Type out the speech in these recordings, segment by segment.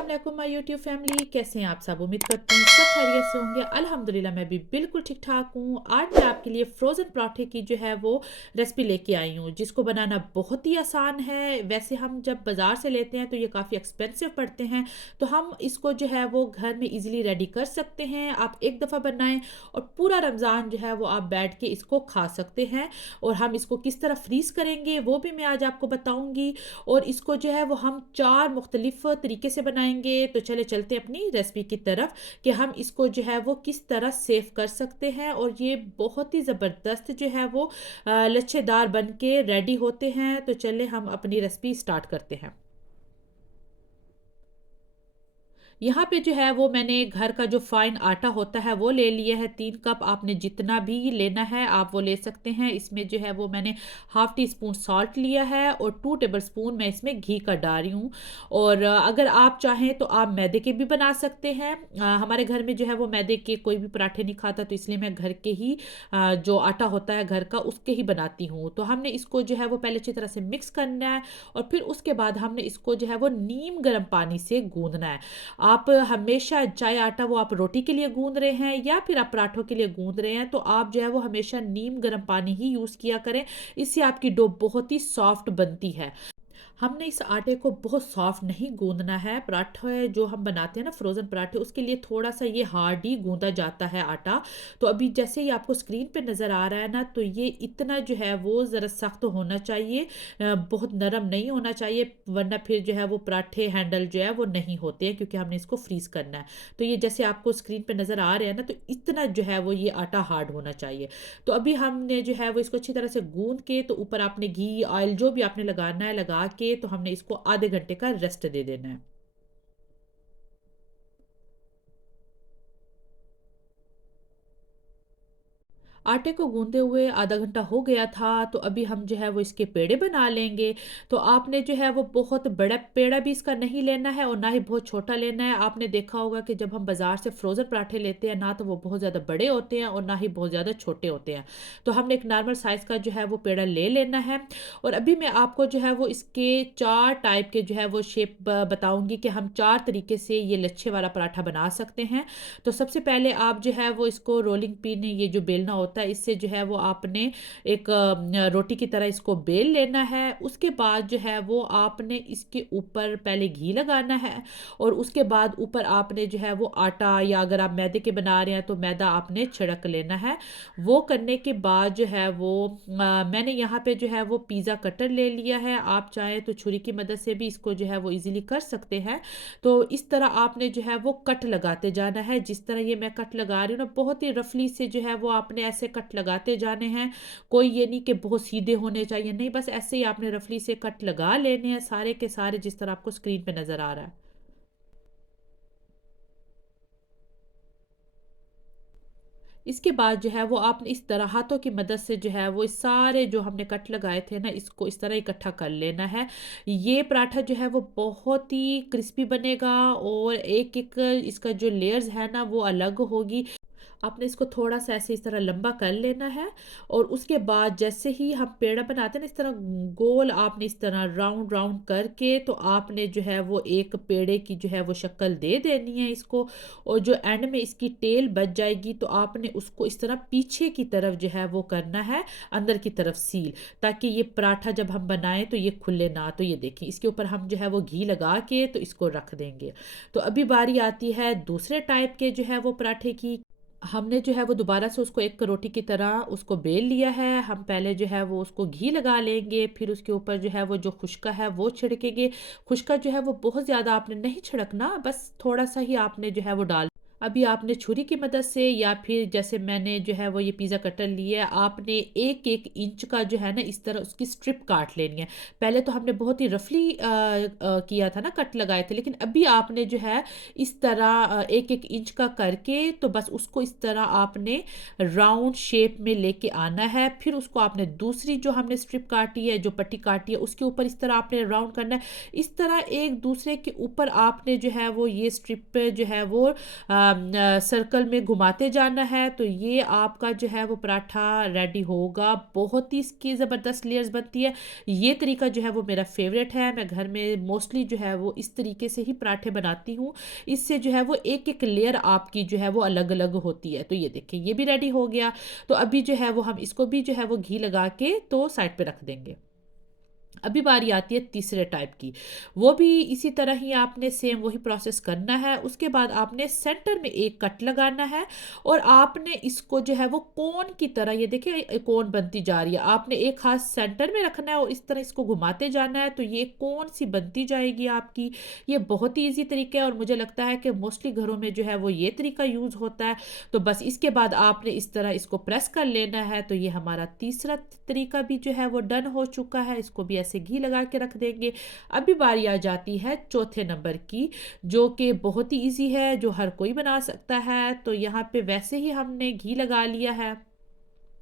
अस्सलाम वालेकुम my YouTube family, कैसे हैं आप सब। उम्मीद करती हूँ सब खैरियत से होंगे। अल्हम्दुलिल्लाह मैं भी बिल्कुल ठीक ठाक हूँ। आज मैं आपके लिए फ्रोज़न पराठे की जो है वो रेसिपी लेके आई हूँ, जिसको बनाना बहुत ही आसान है। वैसे हम जब बाज़ार से लेते हैं तो ये काफ़ी एक्सपेंसिव पड़ते हैं, तो हम इसको जो है वो घर में ईज़िली रेडी कर सकते हैं। आप एक दफ़ा बनाएँ और पूरा रमज़ान जो है वो आप बैठ के इसको खा सकते हैं। और हम इसको किस तरह फ्रीज़ करेंगे वो भी मैं आज आपको बताऊँगी। और इसको जो है वो हम 4 मुख्तलिफ़ तरीके से बनाएँगे। तो चले चलते हैं अपनी रेसिपी की तरफ कि हम इसको जो है वो किस तरह सेव कर सकते हैं। और ये बहुत ही ज़बरदस्त जो है वो लच्छेदार बन के रेडी होते हैं। तो चलें हम अपनी रेसिपी स्टार्ट करते हैं। यहाँ पे जो है वो मैंने घर का जो फाइन आटा होता है वो ले लिया है। 3 कप आपने जितना भी लेना है आप वो ले सकते हैं। इसमें जो है वो मैंने हाफ़ टी स्पून सॉल्ट लिया है और 2 टेबल स्पून मैं इसमें घी का डाल रही हूँ। और अगर आप चाहें तो आप मैदे के भी बना सकते हैं। हमारे घर में जो है वो मैदे के कोई भी पराठे नहीं खाता, तो इसलिए मैं घर के ही जो आटा होता है घर का उसके ही बनाती हूँ। तो हमने इसको जो है वो पहले अच्छी तरह से मिक्स करना है और फिर उसके बाद हमने इसको जो है वो नीम गर्म पानी से गूँदना है। आप हमेशा चाहे आटा वो आप रोटी के लिए गूंद रहे हैं या फिर आप पराठों के लिए गूंद रहे हैं, तो आप जो है वो हमेशा नीम गर्म पानी ही यूज़ किया करें। इससे आपकी डो बहुत ही सॉफ्ट बनती है। हमने इस आटे को बहुत सॉफ्ट नहीं गूंदना है। पराठे जो हम बनाते हैं ना फ्रोज़न पराठे, उसके लिए थोड़ा सा ये हार्ड ही गूंदा जाता है आटा। तो अभी जैसे ही आपको स्क्रीन पे नज़र आ रहा है ना, तो ये इतना जो है वो ज़रा सख्त होना चाहिए, बहुत नरम नहीं होना चाहिए, वरना फिर जो है वो पराठे हैंडल जो है वो नहीं होते हैं, क्योंकि हमने इसको फ्रीज़ करना है। तो ये जैसे आपको स्क्रीन पे नज़र आ रहे हैं ना, तो इतना जो है वो ये आटा हार्ड होना चाहिए। तो अभी हमने जो है वो इसको अच्छी तरह से गूंद के, तो ऊपर आपने घी ऑयल जो भी आपने लगाना है लगा के, तो हमने इसको आधे घंटे का रेस्ट दे देना है। आटे को गूंदे हुए आधा घंटा हो गया था, तो अभी हम जो है वो इसके पेड़े बना लेंगे। तो आपने जो है वो बहुत बड़ा पेड़ा भी इसका नहीं लेना है और ना ही बहुत छोटा लेना है। आपने देखा होगा कि जब हम बाज़ार से फ्रोज़न पराठे लेते हैं ना, तो वो बहुत ज़्यादा बड़े होते हैं और ना ही बहुत ज़्यादा छोटे होते हैं। तो हमने एक नॉर्मल साइज़ का जो है वो पेड़ा ले लेना है। और अभी मैं आपको जो है वो इसके 4 टाइप के जो है वो शेप बताऊँगी कि हम 4 तरीके से ये लच्छे वाला पराठा बना सकते हैं। तो सबसे पहले आप जो है वो इसको रोलिंग पिन, ये जो बेलना होता है, इससे जो है वो आपने एक रोटी की तरह इसको बेल लेना है। उसके बाद जो है वो आपने इसके ऊपर पहले घी लगाना है और उसके बाद ऊपर आपने जो है वो आटा, या अगर आप मैदे के बना रहे हैं तो मैदा आपने छिड़क लेना है। वो करने के बाद जो है वो मैंने यहाँ पे जो है वो पिज़्ज़ा कटर ले लिया है। आप चाहें तो छुरी की मदद से भी इसको जो है वो ईज़िली कर सकते हैं। तो इस तरह आपने जो है वो कट लगाते जाना है। जिस तरह ये मैं कट लगा रही हूँ ना, बहुत ही रफली से जो है वो आपने ऐसे कट लगाते जाने हैं। कोई ये नहीं कि बहुत सीधे होने चाहिए, नहीं, बस ऐसे ही आपने रफली से कट लगा लेने हैं सारे के सारे, जिस तरह आपको स्क्रीन पे नज़र आ रहा है। इसके बाद जो है वो आपने इस तरह हाथों की मदद से जो है वो इस सारे जो हमने कट लगाए थे ना, इसको इस तरह इकट्ठा कर लेना है। ये पराठा जो है वो बहुत ही क्रिस्पी बनेगा और एक एक इसका जो लेयर्स है ना वो अलग होगी। आपने इसको थोड़ा-सा ऐसे इस तरह लंबा कर लेना है। और उसके बाद जैसे ही हम पेड़ा बनाते हैं ना, इस तरह गोल आपने इस तरह राउंड राउंड करके, तो आपने जो है वो एक पेड़े की जो है वो शक्ल दे देनी है इसको। और जो एंड में इसकी टेल बच जाएगी, तो आपने उसको इस तरह पीछे की तरफ जो है वो करना है, अंदर की तरफ सील, ताकि ये पराठा जब हम बनाएँ तो ये खुले ना। तो ये देखिए, इसके ऊपर हम जो है वो घी लगा के तो इसको रख देंगे। तो अभी बारी आती है दूसरे टाइप के जो है वो पराठे की। हमने जो है वो दोबारा से उसको एक रोटी की तरह उसको बेल लिया है। हम पहले जो है वो उसको घी लगा लेंगे, फिर उसके ऊपर जो है वो जो खुश्का है वो छिड़केंगे। खुश्का जो है वो बहुत ज़्यादा आपने नहीं छिड़कना, बस थोड़ा सा ही आपने जो है वो डाल। अभी आपने छुरी की मदद से या फिर जैसे मैंने जो है वो ये पिज़्ज़ा कटर लिया है, आपने एक एक इंच का जो है ना इस तरह उसकी स्ट्रिप काट लेनी है। पहले तो हमने बहुत ही रफली किया था ना, कट लगाए थे, लेकिन अभी आपने जो है इस तरह एक एक इंच का करके, तो बस उसको इस तरह आपने राउंड शेप में लेके आना है। फिर उसको आपने दूसरी जो हमने स्ट्रिप काटी है, जो पट्टी काटी है, उसके ऊपर इस तरह आपने राउंड करना है। इस तरह एक दूसरे के ऊपर आपने जो है वो ये स्ट्रिप पे जो है वो सर्कल में घुमाते जाना है, तो ये आपका जो है वो पराठा रेडी होगा। बहुत ही इसकी ज़बरदस्त लेयर्स बनती है। ये तरीका जो है वो मेरा फ़ेवरेट है। मैं घर में मोस्टली जो है वो इस तरीके से ही पराठे बनाती हूँ। इससे जो है वो एक-एक लेयर आपकी जो है वो अलग-अलग होती है। तो ये देखिए, ये भी रेडी हो गया। तो अभी जो है वो हम इसको भी जो है वो घी लगा के तो साइड पे रख देंगे। अभी बारी आती है तीसरे टाइप की। वो भी इसी तरह ही आपने सेम वही प्रोसेस करना है। उसके बाद आपने सेंटर में एक कट लगाना है और आपने इसको जो है वो कोन की तरह, ये देखिए कोन बनती जा रही है। आपने एक हाथ सेंटर में रखना है और इस तरह इसको घुमाते जाना है, तो ये कोन सी बनती जाएगी आपकी। ये बहुत ही ईज़ी तरीका है और मुझे लगता है कि मोस्टली घरों में जो है वो ये तरीका यूज़ होता है। तो बस इसके बाद आपने इस तरह इसको प्रेस कर लेना है। तो ये हमारा तीसरा तरीका भी जो है वो डन हो चुका है। इसको भी ऐसे घी लगा के रख देंगे। अभी बारी आ जाती है चौथे नंबर की, जो कि बहुत ही ईज़ी है, जो हर कोई बना सकता है। तो यहाँ पे वैसे ही हमने घी लगा लिया है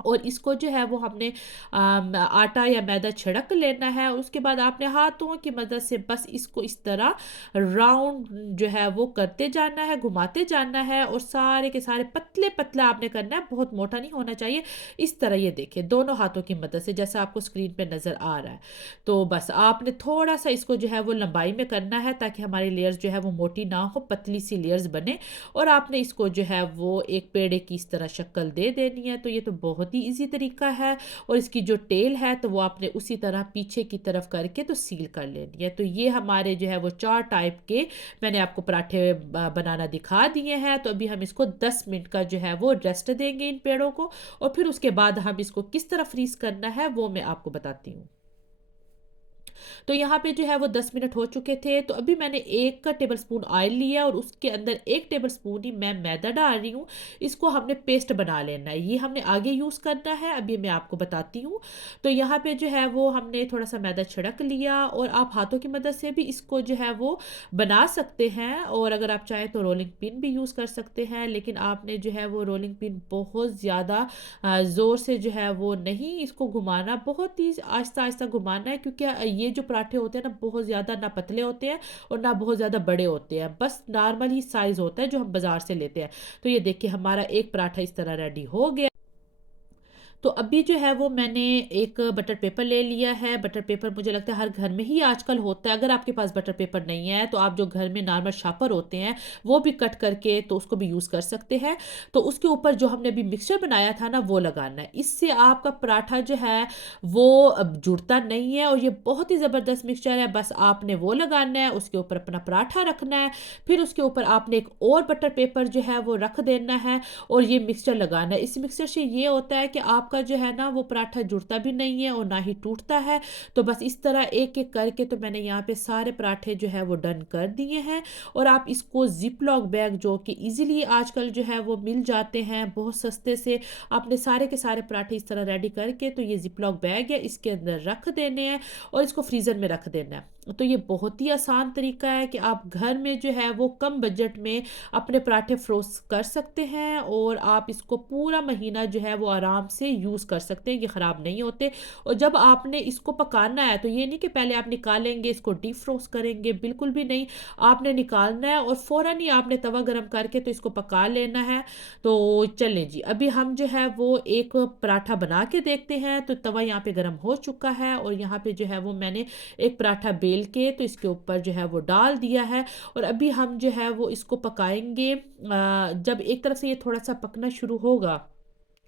और इसको जो है वो हमने आटा या मैदा छिड़क लेना है और उसके बाद आपने हाथों की मदद से बस इसको इस तरह राउंड जो है वो करते जाना है, घुमाते जाना है और सारे के सारे पतले पतला आपने करना है, बहुत मोटा नहीं होना चाहिए। इस तरह ये देखिए दोनों हाथों की मदद से, जैसा आपको स्क्रीन पे नज़र आ रहा है। तो बस आपने थोड़ा सा इसको जो है वो लंबाई में करना है ताकि हमारी लेयर्स जो है वो मोटी ना हो, पतली सी लेयर्स बने और आपने इसको जो है वो एक पेड़े की इस तरह शक्ल दे देनी है। तो ये तो बहुत ही ईज़ी तरीका है और इसकी जो टेल है तो वो आपने उसी तरह पीछे की तरफ करके तो सील कर लेनी है। तो ये हमारे जो है वो 4 टाइप के मैंने आपको पराठे बनाना दिखा दिए हैं। तो अभी हम इसको 10 मिनट का जो है वो रेस्ट देंगे इन पेड़ों को और फिर उसके बाद हम इसको किस तरह फ्रीज़ करना है वो मैं आपको बताती हूँ। तो यहाँ पे जो है वो 10 मिनट हो चुके थे। तो अभी मैंने 1 टेबलस्पून ऑयल लिया और उसके अंदर 1 टेबलस्पून ही मैं मैदा डाल रही हूँ। इसको हमने पेस्ट बना लेना है। ये हमने आगे यूज़ करना है, अभी मैं आपको बताती हूँ। तो यहाँ पे जो है वो हमने थोड़ा-सा मैदा छिड़क लिया और आप हाथों की मदद से भी इसको जो है वो बना सकते हैं और अगर आप चाहें तो रोलिंग पिन भी यूज़ कर सकते हैं। लेकिन आपने जो है वो रोलिंग पिन बहुत ज़्यादा ज़ोर से जो है वो नहीं इसको घुमाना, बहुत ही आहिस्ता-आहिस्ता घुमाना है क्योंकि ये जो पराठे होते हैं ना बहुत ज़्यादा ना पतले होते हैं और ना बहुत ज़्यादा बड़े होते हैं, बस नॉर्मल ही साइज़ होता है जो हम बाज़ार से लेते हैं। तो ये देखिए हमारा एक पराठा इस तरह रेडी हो गया। तो अभी जो है वो मैंने एक बटर पेपर ले लिया है। बटर पेपर मुझे लगता है हर घर में ही आजकल होता है। अगर आपके पास बटर पेपर नहीं है तो आप जो घर में नॉर्मल शॉपर होते हैं वो भी कट करके तो उसको भी यूज़ कर सकते हैं। तो उसके ऊपर जो हमने अभी मिक्सचर बनाया था ना वो लगाना है। इससे आपका पराठा जो है वो अब जुड़ता नहीं है और ये बहुत ही ज़बरदस्त मिक्सचर है। बस आपने वो लगाना है, उसके ऊपर अपना पराठा रखना है, फिर उसके ऊपर आपने एक और बटर पेपर जो है वो रख देना है और ये मिक्सचर लगाना है। इस मिक्सचर से ये होता है कि आपका जो है ना वो पराठा जुड़ता भी नहीं है और ना ही टूटता है। तो बस इस तरह एक-एक करके तो मैंने यहाँ पे सारे पराठे जो है वो डन कर दिए हैं और आप इसको ज़िप-लॉक बैग जो कि ईज़िली आजकल जो है वो मिल जाते हैं बहुत सस्ते से। आपने सारे के सारे पराठे इस तरह रेडी करके तो ये ज़िप-लॉक बैग है इसके अंदर रख देने हैं और इसको फ्रीज़र में रख देना है। तो ये बहुत ही आसान तरीका है कि आप घर में जो है वो कम बजट में अपने पराठे फ्रोज़ कर सकते हैं और आप इसको पूरा महीना जो है वो आराम से यूज़ कर सकते हैं, ये ख़राब नहीं होते। और जब आपने इसको पकाना है तो ये नहीं कि पहले आप निकालेंगे इसको डीप फ्रोज़ करेंगे, बिल्कुल भी नहीं। आपने निकालना है और फ़ौरन ही आपने तवा गरम करके तो इसको पका लेना है। तो चलें जी, अभी हम जो है वो एक पराठा बना के देखते हैं। तो तवा यहाँ पे गरम हो चुका है और यहाँ पे जो है वो मैंने एक पराठा बेल के तो इसके ऊपर जो है वो डाल दिया है और अभी हम जो है वो इसको पकाएँगे। जब एक तरफ से ये थोड़ा-सा पकना शुरू होगा,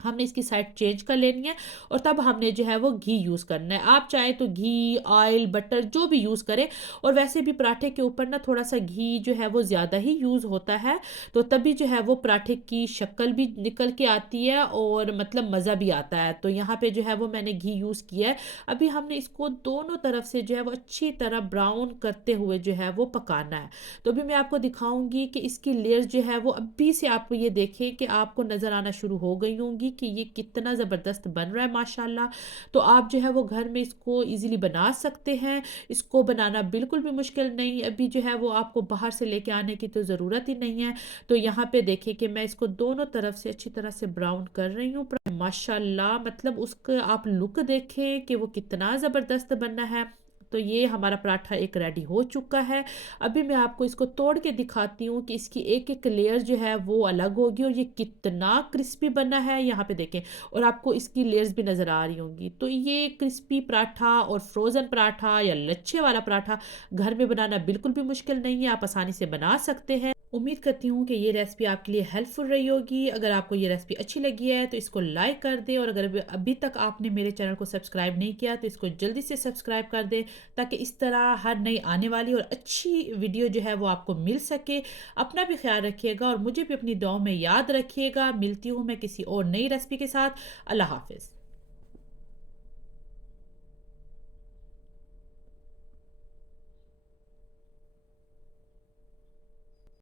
हमने इसकी साइड चेंज कर लेनी है और तब हमने जो है वो घी यूज़ करना है। आप चाहे तो घी, ऑयल, बटर जो भी यूज़ करें और वैसे भी पराठे के ऊपर ना थोड़ा-सा घी जो है वो ज़्यादा ही यूज़ होता है, तो तभी जो है वो पराठे की शक्ल भी निकल के आती है और मतलब मज़ा भी आता है। तो यहाँ पे जो है वो मैंने घी यूज़ किया है। अभी हमने इसको दोनों तरफ से जो है वो अच्छी तरह ब्राउन करते हुए जो है वो पकाना है। तो अभी मैं आपको दिखाऊँगी कि इसकी लेयर्स जो है वो अभी से आप ये देखें कि आपको नज़र आना शुरू हो गई होंगी कि ये कितना ज़बरदस्त बन रहा है माशाल्लाह। तो आप जो है वो घर में इसको ईज़िली बना सकते हैं। इसको बनाना बिल्कुल भी मुश्किल नहीं, अभी जो है वो आपको बाहर से लेके आने की तो ज़रूरत ही नहीं है। तो यहाँ पे देखिए कि मैं इसको दोनों तरफ से अच्छी तरह से ब्राउन कर रही हूँ। माशाल्लाह मतलब उसका आप लुक देखें कि वो कितना ज़बरदस्त बना है। तो ये हमारा पराठा एक रेडी हो चुका है। अभी मैं आपको इसको तोड़ के दिखाती हूँ कि इसकी एक-एक लेयर जो है वो अलग होगी और ये कितना क्रिस्पी बना है, यहाँ पे देखें। और आपको इसकी लेयर्स भी नज़र आ रही होंगी। तो ये क्रिस्पी पराठा और फ्रोज़न पराठा या लच्छे वाला पराठा घर में बनाना बिल्कुल भी मुश्किल नहीं है, आप आसानी से बना सकते हैं। उम्मीद करती हूँ कि ये रेसिपी आपके लिए हेल्पफुल रही होगी। अगर आपको ये रेसिपी अच्छी लगी है तो इसको लाइक कर दें, और अगर अभी अभी तक आपने मेरे चैनल को सब्सक्राइब नहीं किया तो इसको जल्दी से सब्सक्राइब कर दें, ताकि इस तरह हर नई आने वाली और अच्छी वीडियो जो है वो आपको मिल सके। अपना भी ख्याल रखिएगा और मुझे भी अपनी दुआओं में याद रखिएगा। मिलती हूँ मैं किसी और नई रेसिपी के साथ। अल्लाह हाफ़िज़।